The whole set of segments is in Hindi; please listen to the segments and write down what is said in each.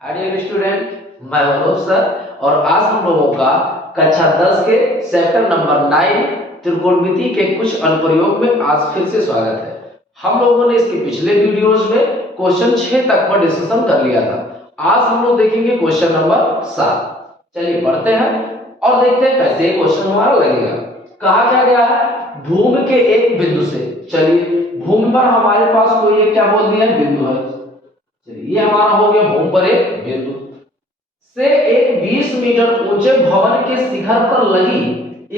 डियर स्टूडेंट, मैं मनोज सर और आज हम लोगों का कक्षा 10 के चैप्टर नंबर 9 त्रिकोणमिति के कुछ अनुप्रयोग में आज फिर से स्वागत है। हम लोगों ने इसके पिछले वीडियोस में क्वेश्चन 6 तक पर डिस्कशन कर लिया था। आज हम लोग देखेंगे क्वेश्चन नंबर 7। चलिए पढ़ते हैं और देखते हैं कैसे क्वेश्चन हमारा लगेगा। कहा क्या गया है, भूमि के एक बिंदु से, चलिए भूमि पर हमारे पास कोई एक क्या बोल दिया है, बिंदु है। ये हमारा हो गया भूमि पर एक बिंदु से एक 20 मीटर ऊंचे भवन के शिखर पर लगी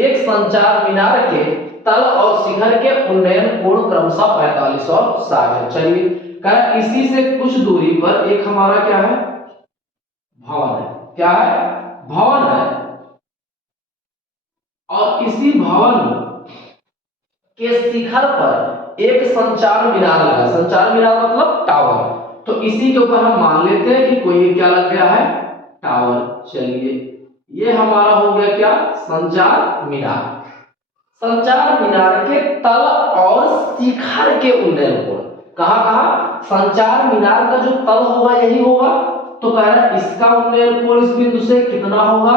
एक संचार मीनार के तल और शिखर के उन्नयन कोण क्रमशः 45 और 60 है। चलिए कहा इसी से कुछ दूरी पर एक हमारा क्या है, भवन है। क्या है, भवन है। और इसी भवन के शिखर पर एक संचार मीनार लगा। संचार मीनार मतलब टावर। तो इसी के ऊपर हम मान लेते हैं कि कोई क्या लग गया है, टावर। चलिए ये हमारा हो गया क्या, संचार मीनार। संचार मीनार के तल और शिखर के उन्नयन कोण, कहां कहां, संचार मीनार का जो तल होगा यही होगा। तो कह रहा है इसका उन्नयन कोण इस बिंदु से कितना होगा,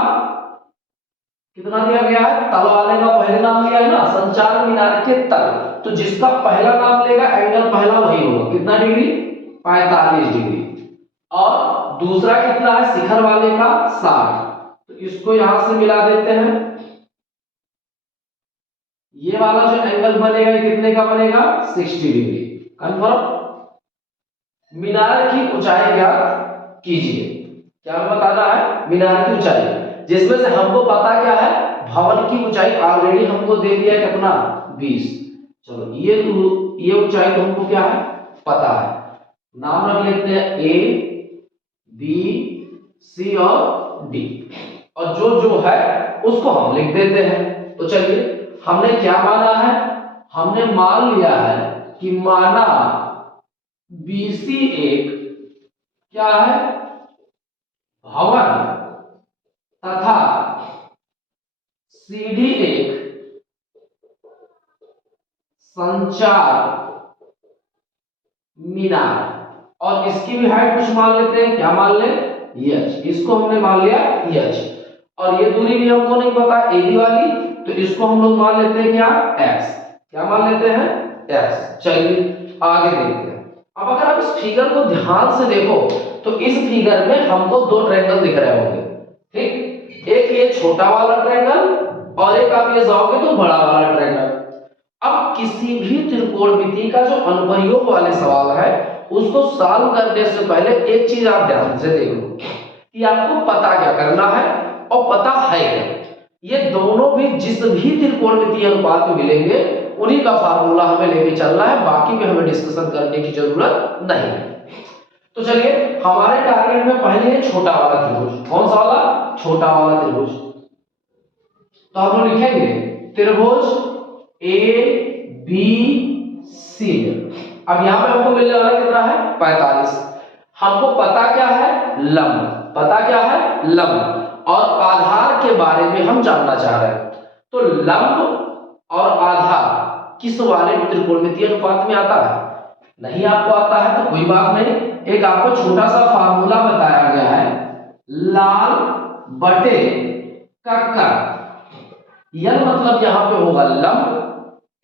कितना दिया गया है, तल वाले का पहले नाम लिया है ना, संचार मीनार के तल। तो जिसका पहला नाम लेगा एंगल पहला वही होगा, कितना डिग्री, 45 डिग्री। और दूसरा कितना है, शिखर वाले का 60। तो इसको यहां से मिला देते हैं। ये वाला जो एंगल बनेगा ये कितने का बनेगा, 60 डिग्री। कंफर्म। मीनार की ऊंचाई ज्ञात कीजिए। क्या बताना है, मीनार की ऊंचाई, जिसमें से हमको पता क्या है, भवन की ऊंचाई ऑलरेडी हमको दे दिया कितना, 20। चलो ये ऊंचाई तो हमको क्या है, पता है। नाम रख लेते हैं ए बी सी और डी, और जो है उसको हम लिख देते हैं। तो चलिए हमने क्या माना है, हमने मान लिया है कि माना बीसी एक क्या है, भवन तथा सीडी एक संचार मीनार। और इसकी भी हाइट कुछ मान लेते हैं, क्या मान ले, एच। इसको हमने मान लिया एच। और ये दूरी भी हमको नहीं पता एबी वाली, तो इसको हम लोग मान लेते हैं क्या, एक्स। क्या मान लेते हैं, एक्स। चलिए आगे देखते हैं। अब अगर आप इस फिगर को ध्यान से देखो तो इस फिगर में हमको दो ट्रायंगल दिख रहे होंगे, ठीक। एक ये छोटा वाला ट्रायंगल और एक आप ये जाओगे तो बड़ा वाला ट्रायंगल। अब किसी भी त्रिकोणमिति का जो अनुप्रयोग वाले सवाल है उसको सॉल्व करने से पहले एक चीज आप ध्यान से देख लो कि आपको पता क्या करना है और पता है क्या। ये दोनों भी जिस भी त्रिकोणमितीय अनुपात में मिलेंगे उन्हीं का फार्मूला हमें लेके चलना है, बाकी में हमें डिस्कशन करने की जरूरत नहीं है। तो चलिए हमारे टारगेट में पहले है छोटा वाला त्रिभुज। कौन सा वाला, छोटा वाला त्रिभुज। तो हम लोग लिखेंगे त्रिभुज ए बी सी। अब यहां पे हमको मिलने वाला कितना है, 45। हमको पता क्या है, लंब। पता क्या है, लंब। और आधार के बारे में हम जानना चाह रहे हैं। तो लंब और आधार किस वाले त्रिकोणमितीय अनुपात में आता है, नहीं आपको आता है तो कोई बात नहीं। एक आपको छोटा सा फार्मूला बताया गया है, लाल बटे कक्कर। यह मतलब यहां पे होगा लंब,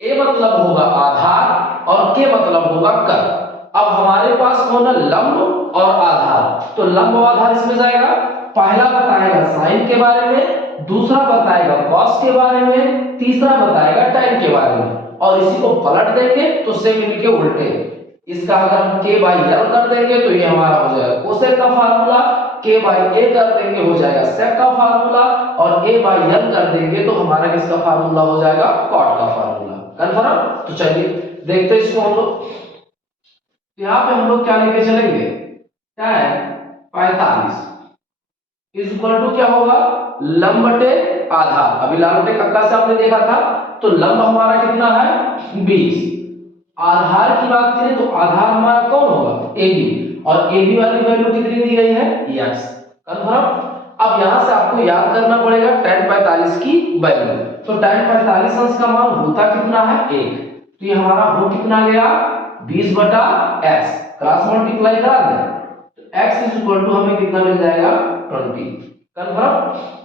ए मतलब होगा आधार और के मतलब होगा कर। अब हमारे पास होना लंब और आधार, तो लंब और आधार इसमें जाएगा। पहला बताएगा साइन के बारे में, दूसरा बताएगा कॉस के बारे में, तीसरा बताएगा tan के बारे में। और इसी को पलट देंगे तो सेम इनके उल्टे। इसका अगर हम k बाई l कर देंगे तो ये हमारा हो जाएगा कोसेक का फार्मूला, k बाई a कर देंगे हो जाएगा सेक का फार्मूला, और a बाई l कर देंगे तो हमारा किसका फार्मूला हो जाएगा, कॉट का फार्मूला। कंफर्म। तो चलिए देखते हैं इसको हम लोग। यहाँ पे हम लोग क्या लेके चलेंगे, tan 45 इज इक्वल टू क्या होगा, लंब बटे आधार। अभी लाल बटे कक्का से आपने देखा था, तो लंब हमारा कितना है, 20। आधार की बात करें तो आधार हमारा कौन होगा, AB, और AB वाली वैल्यू कितनी दी गई है, x। कंफर्म। अब यहां से आपको याद करना पड़ेगा tan 45 की वैल्यू। तो tan 45 अंश का मान होता कितना है, 1। तो ये हमारा हो कितना गया, 20 बटा x। क्रॉस मल्टीप्लाई करा दें x इज इक्वल टू हमें कितना मिल जाएगा 20। कंफर्म।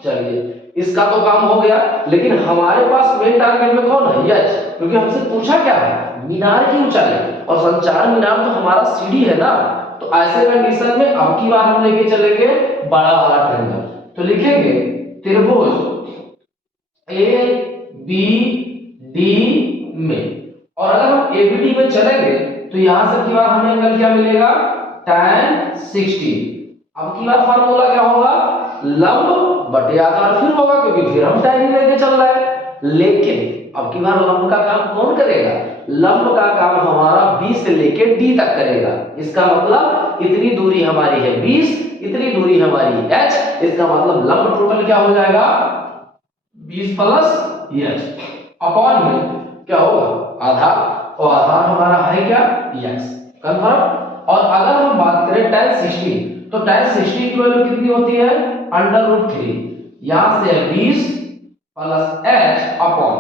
चलिए इसका तो काम हो गया, लेकिन हमारे पास मेन टारगेट में कौन है, यच, क्योंकि हमसे पूछा क्या है, मीनार की ऊंचाई, और संचार मीनार तो हमारा सीढ़ी है ना। तो ऐसे कंडीशन में अब की बार हम लेके चलेंगे बड़ा वाला ट्रायंगल। तो लिखेंगे त्रिभुज ए बी डी में, और अगर हम ए बी डी में चलेंगे तो यहां से की बार हमें एंगल क्या मिलेगा, tan 60। अब की बार फार्मूला क्या होगा, लंब बटे आधार फिर होगा, क्योंकि फिर हम tan ही लेके चल रहे हैं। लेकिन अब की बार लंब का काम कौन करेगा, लंब का काम हमारा B से लेके D तक करेगा। इसका मतलब इतनी दूरी हमारी है 20, इतनी दूरी हमारी h, इसका मतलब लंब टोटल क्या हो जाएगा 20 प्लस h अपॉन में क्या होगा आधार, और आधार हमारा है क्या x। कंफर्म। और अगर हम बात करें tan 60, तो tan 60 की वैल्यू कितनी होती है √3, यहां से 20 प्लस h अपॉन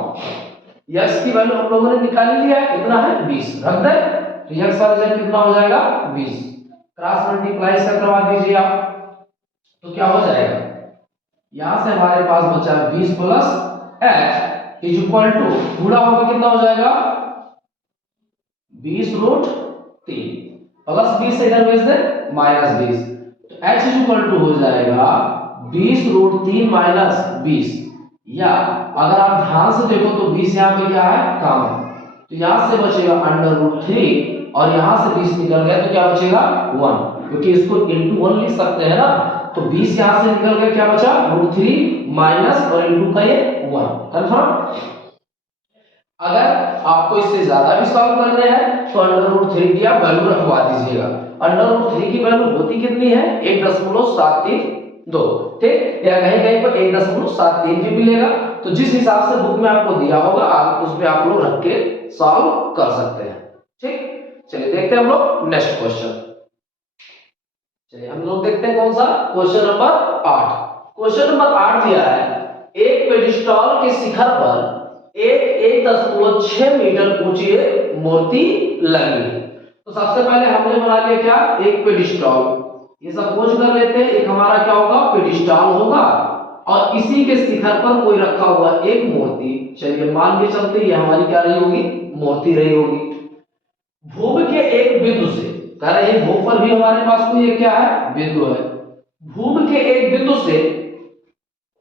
x की वैल्यू हम लोगों ने निकाल लिया है, कितना है 20, रख दे तो x का रिजल्ट कितना हो जाएगा 20। क्रॉस मल्टीप्लाई इसका करवा दीजिए आप, तो क्या हो जाएगा, यहां से हमारे पास बचा 20 plus h is equal to पूरा होगा कितना हो जाएगा 20√3 प्लस 20 से इधर भेज दे -20, तो h इज इक्वल टू हो जाएगा 20√3 माइनस 20, या अगर आप ध्यान से देखो तो 20 यहाँ पे क्या है काम है, तो यहाँ से बचेगा √3 और यहाँ से 20 निकल गया तो क्या बचेगा 1, क्योंकि इसको इनटू 1 लिख सकते हैं ना। तो 20 यहाँ से निकल गया, क्या बचा √3 माइनस और इनटू का ये 1। कंफर्म। अगर आपको इससे ज्यादा भी सॉल्व करने हैं तो √3 की आप वैल्यू रखवा दीजिएगा। √3 की वैल्यू होती कितनी है 1.732, ठीक, या कहीं कहीं पर 1.73 भी मिलेगा। तो जिस हिसाब से बुक में आपको दिया होगा आप उसमें आप लोग रख के सॉल्व कर सकते हैं। ठीक, चलिए देखते हैं हम लोग नेक्स्ट क्वेश्चन। चलिए हम लोग देखते हैं कौन सा क्वेश्चन नंबर 8। क्वेश्चन नंबर 8 दिया है, एक पेडिस्टॉल के शिखर पर एक 1.6 मीटर ऊंची मूर्ति लगी है। तो सबसे पहले हमने बना लिया क्या, एक पेडिस्टॉल, ये सपोज कर लेते हैं एक हमारा क्या होगा पेडिस्टॉल होगा, और इसी के शिखर पर कोई रखा हुआ एक मूर्ति। चलिए मान के चलते ये हमारी क्या रही होगी मूर्ति रही होगी। भूमि के एक बिंदु से, कह रहे हैं भूमि पर भी हमारे पास कोई एक क्या है बिंदु है, भूमि के एक बिंदु से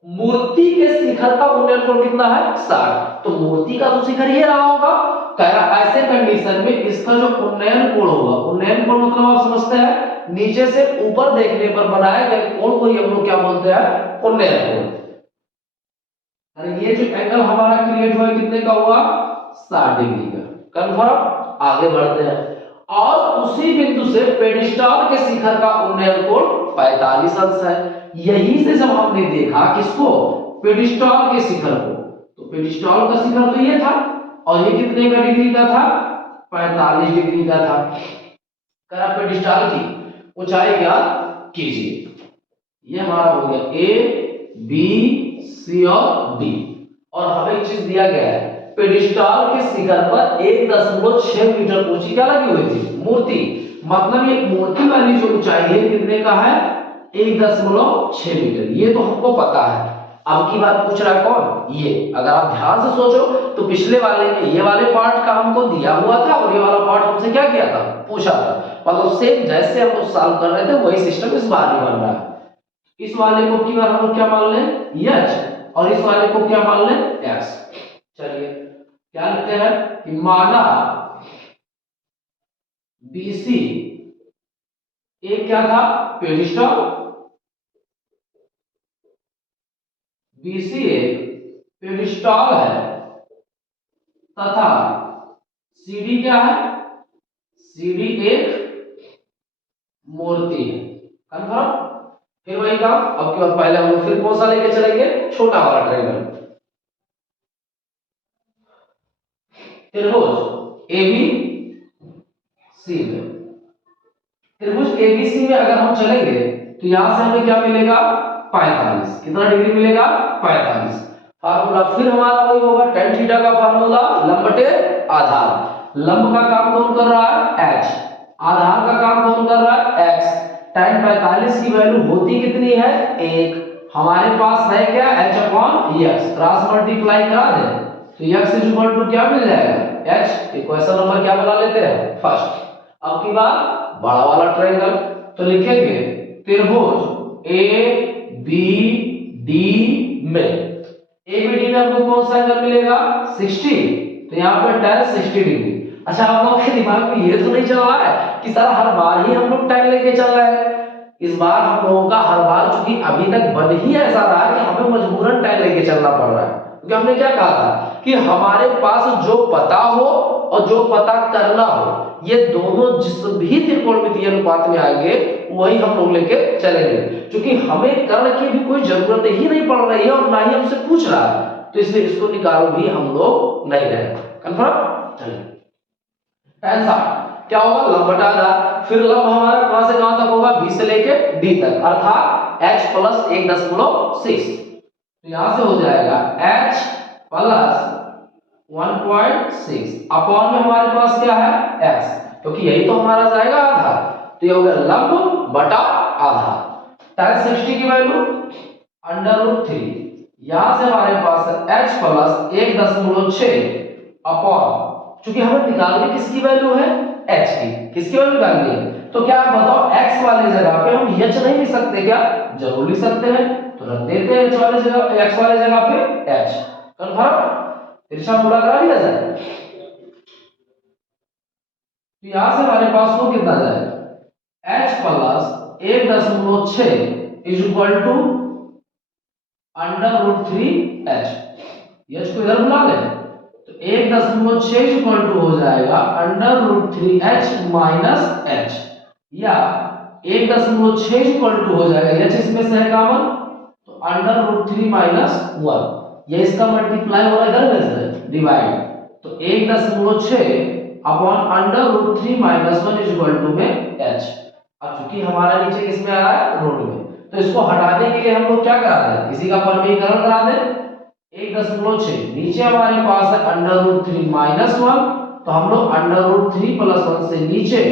मूर्ति के शिखर का उन्नयन कोण कितना है 60। तो मूर्ति का तो शिखर ये रहा होगा, कह रहा ऐसे कंडीशन में इसका जो उन्नयन कोण होगा, उन्नयन कोण मतलब आप समझते हैं नीचे से ऊपर देखने पर बनाए गए कोण को हम लोग क्या बोलते हैं उन्नयन कोण। अरे ये जो एंगल हमारा क्रिएट हुआ कितने का हुआ 60 डिग्री का। कंफर्म। आगे बढ़ते हैं, और उसी बिंदु से पेडिस्टॉल के शिखर का उन्नयन कोण 45 अंश है। यही से जब हमने देखा किसको पेडिस्टॉल के शिखर को, तो पेडिस्टॉल का शिखर तो ये था और ये कितने का डिग्री का था 45 डिग्री का था। करा पेडिस्टॉल की ऊंचाई ज्ञात कीजिए। ये हमारा हो गया ए बी सी और डी, और हमें एक चीज दिया गया है पेडिस्टॉल के शिखर पर 1.6 मीटर ऊंची क्या लगी हुई थी मूर्ति, मतलब ये मूर्ति वाली जो ऊंचाई है कितने का है 1.6 मीटर। ये तो हमको पता है। अब की बात पूछ रहा है कौन ये, अगर आप ध्यान से सोचो तो पिछले वाले में ये वाले पार्ट का हमको दिया हुआ था और ये वाला पार्ट हमसे क्या किया था पूछा था, मतलब सेम जैसे हम लोग सॉल्व कर रहे थे वही सिस्टम इस बार भी बन रहा है। इस वाले को की बार हम लोग क्या मान लें h और इस वाले को क्या मान लें x। चलिए क्या लिखते हैं कि माना BC एक क्या था पेडिस्टॉल, BC एक पेडिस्टॉल है तथा CD क्या है CD एक मूर्ति है। कंफर्म। फिर वही काम, अब की बार पहले हम लोग फिर कौन सा लेके चलेंगे छोटा वाला ट्रायंगल। त्रिभुज ABC में, त्रिभुज ABC में अगर हम चलेंगे तो यहां से हमें क्या मिलेगा 45, कितना डिग्री मिलेगा 45। फार्मूला फिर हमारा वही होगा tan थीटा का फार्मूला लंब बटे आधार। लंब का काम कौन कर रहा है h, आधार का काम कौन कर रहा है x। tan 45 की वैल्यू होती कितनी है 1। हमारे पास है क्या h upon x, cross multiply करा दे तो x इज इक्वल टू क्या मिल जाएगा h। इक्वेशन नंबर क्या बना लेते हैं फर्स्ट। अब की बात बड़ा वाला ट्रायंगल, तो लिखेंगे त्रिभुज ए बी डी में ABD में हमको कौन सा एंगल मिलेगा 60, तो यहाँ पे tan 60 डिग्री। अच्छा आप लोगों के दिमाग में ये तो नहीं चल रहा है कि सर हर बार ही हम लोग tan लेके चल रहे हैं। इस बार हम लोगों का हर बार चूंकि अभी तक बन ही ऐसा रहा कि हमें मजबूरन tan लेके चलना पड़ रहा है, क्योंकि हमने क्या कहा था कि हमारे पास जो पता हो और जो पता करना हो ये दोनों जिस भी त्रिकोणमितीय अनुपात में आएंगे वही हम लोग लेके चलेंगे, क्योंकि हमें कर्ण की भी कोई जरूरत ही नहीं पड़ रही है और ना ही हमसे पूछ रहा है, तो इसलिए इसको निकाल भी हम लोग नहीं रहे। कंफर्म। चलिए tan 60 क्या होगा लंब बटा आधा, फिर लंब हमारा कहां से कहां तक होगा b से लेके d तक, अर्थात h प्लस 1.6, तो यहां से हो जाएगा h प्लस 1.6 अपॉन में हमारे पास क्या है x, क्योंकि यही तो हमारा जाएगा आधा, तो ये हो गया लंब बटा आधा। tan 60 की वैल्यू √3, यहां से हमारे पास h प्लस 1.6 अपॉन, क्योंकि हमें निकालनी किसकी वैल्यू है h की, किसकी वैल्यू निकालनी है, तो क्या आप बताओ x वाले जगह पे हम h नहीं लिख सकते क्या, जरूर लिख सकते हैं, तो रख देते हैं h वाले जगह x वाले जगह पे h। कंफर्म। तिरछा गुणा करा दिया जाए तो यहां से हमारे पास को कितना जाएगा h plus 1.6 is equal to √3h, h को इधर बुला ले तो 1.6 इक्वल टू हो जाएगा √3h माइनस h, या 1.6 इक्वल टू हो जाएगा h इसमें से है कॉमन तो √3 माइनस 1, ये इसका मल्टीप्लाई हो रहा है इधर में से डिवाइड, तो 1.6 upon √3 minus 1 is equal to में h। अब चूंकि हमारा नीचे किस में आ रहा है रूट में, तो इसको हटाने के लिए हम लोग क्या करा दें इसी का परमीकरण करा दें 1.6, नीचे हमारे पास है √3 माइनस 1, तो हम लोग √3 प्लस 1 से नीचे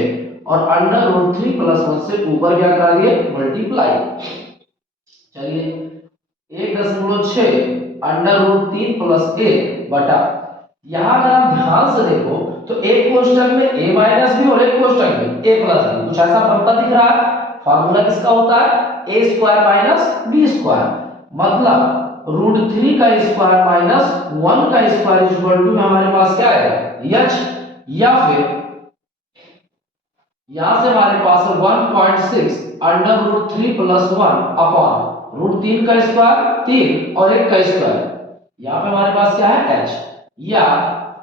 और √3 प्लस 1 से ऊपर क्या करा दिए मल्टीप्लाई। चलिए 1.6 √3 प्लस 1 बटा, यहां अगर आप ध्यान से देखो तो एक कोष्टक में a माइनस b और एक कोष्टक में a प्लस b, कुछ ऐसा बनता दिख रहा है। फार्मूला किसका होता है a square minus b square, मतलब √3 का स्क्वायर माइनस 1 का स्क्वायर इज इक्वल टू हमारे पास क्या है h, या फिर यहां से हमारे पास 1.6 √3 प्लस 1 अपॉन √3 का स्क्वायर 3 और 1 का स्क्वायर, यहां पे हमारे पास क्या है h, या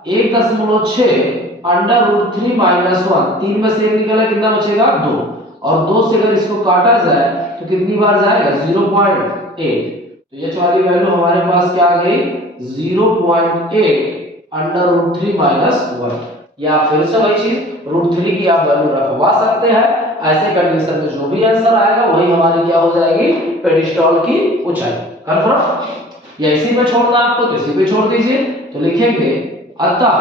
1.6 √3 माइनस 1, 3 में से 1 निकला कितना बचेगा 2, और 2 से अगर इसको काटा जाए तो कितनी बार जाएगा 0.8, तो h वाली वैल्यू हमारे पास क्या आ गई 0.8 √3 माइनस 1, या फिर से वही चीज √3 की आप वैल्यू रखवा सकते हैं। ऐसे कंडीशन में जो भी आंसर आएगा वही हमारी क्या हो जाएगी पेडिस्टॉल की ऊंचाई। कंफर्म। या इसी पे छोड़ना आपको तो इसी पे छोड़ दीजिए, तो लिखेंगे अतः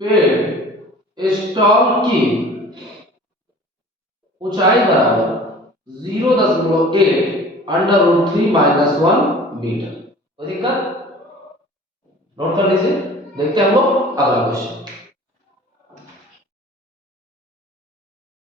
पेडिस्टॉल की ऊंचाई बराबर 0.8 √3 माइनस 1 मीटर। कोई दिक्कत नोट कर लीजिए। देखते हैं हम लोग अगला क्वेश्चन।